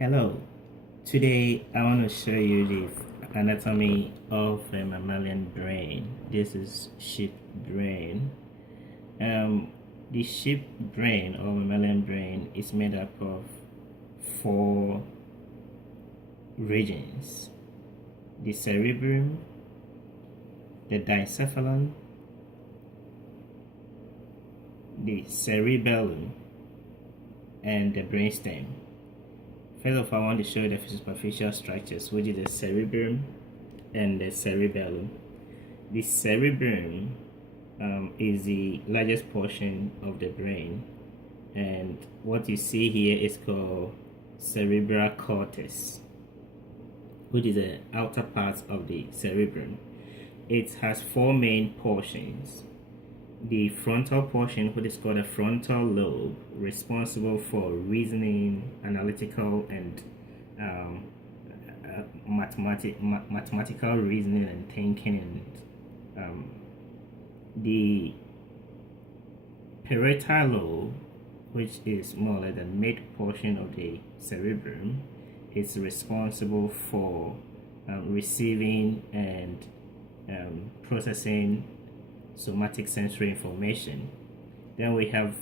Hello, today I want to show you the anatomy of a mammalian brain. This is sheep brain. The sheep brain or mammalian brain is made up of four regions: the cerebrum, the diencephalon, the cerebellum, and the brainstem. First of all, I want to show you the superficial structures, which is the cerebrum and the cerebellum. The cerebrum is the largest portion of the brain, and what you see here is called cerebral cortex, which is the outer part of the cerebrum. It has four main portions. The frontal portion, which is called the frontal lobe, responsible for reasoning, analytical, and mathematical reasoning and thinking. And the parietal lobe, which is more or less the mid portion of the cerebrum, is responsible for receiving and processing somatic sensory information. Then we have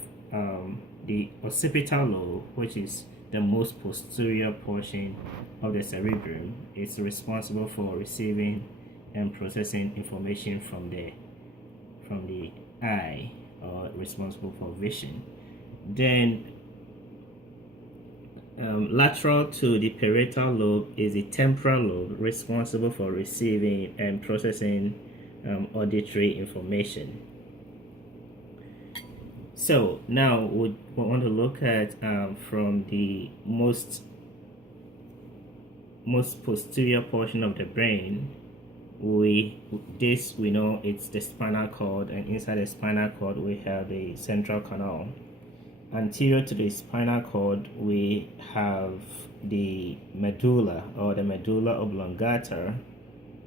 the occipital lobe, which is the most posterior portion of the cerebrum. It's responsible for receiving and processing information from the eye, or responsible for vision. Then lateral to the parietal lobe is the temporal lobe, responsible for receiving and processing auditory information. So now we want to look at from the most posterior portion of the brain. We know it's the spinal cord, and inside the spinal cord we have the central canal. Anterior to the spinal cord we have the medulla, or the medulla oblongata.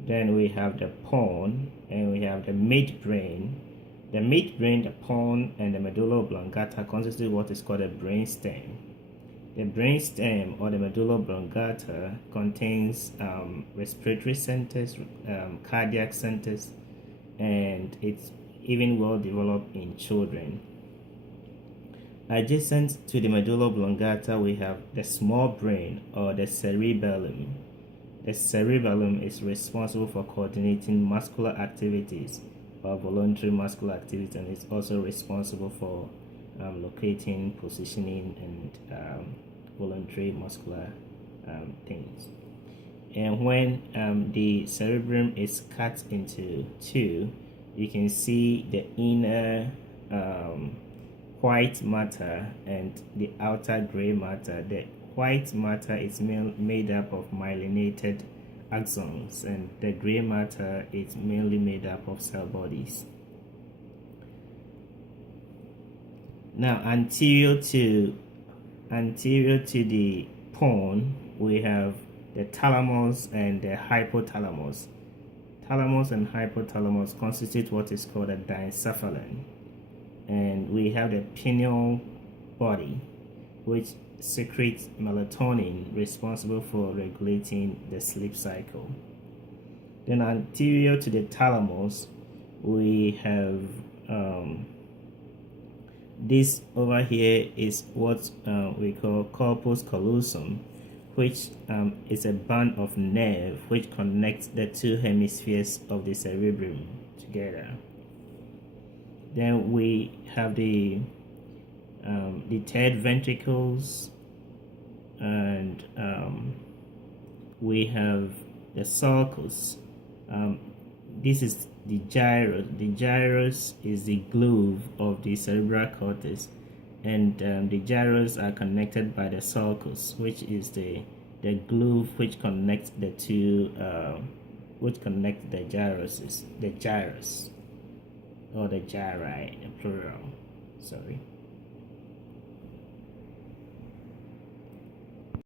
Then we have the pons, and we have the midbrain. The midbrain, the pons, and the medulla oblongata constitute what is called a brainstem. The brainstem, or the medulla oblongata, contains respiratory centers, cardiac centers, and it's even well developed in children. Adjacent to the medulla oblongata, we have the small brain, or the cerebellum. The cerebellum is responsible for coordinating muscular activities, or voluntary muscular activities, and it's also responsible for locating, positioning, and voluntary muscular things. And when the cerebrum is cut into two, you can see the inner white matter and the outer gray matter. The white matter is made up of myelinated axons, and the gray matter is mainly made up of cell bodies. Now, anterior to the pons, we have the thalamus and the hypothalamus. Thalamus and hypothalamus constitute what is called a diencephalon, and we have the pineal body, which secretes melatonin, responsible for regulating the sleep cycle. Then anterior to the thalamus we have this over here is what we call corpus callosum, which is a band of nerve which connects the two hemispheres of the cerebrum together. Then we have the third ventricles, and we have the sulcus. This is the gyrus. The gyrus is the groove of the cerebral cortex, and the gyrus are connected by the sulcus, which is the groove which connects the two, which connect the gyruses, the gyrus, or the gyri, plural. Sorry.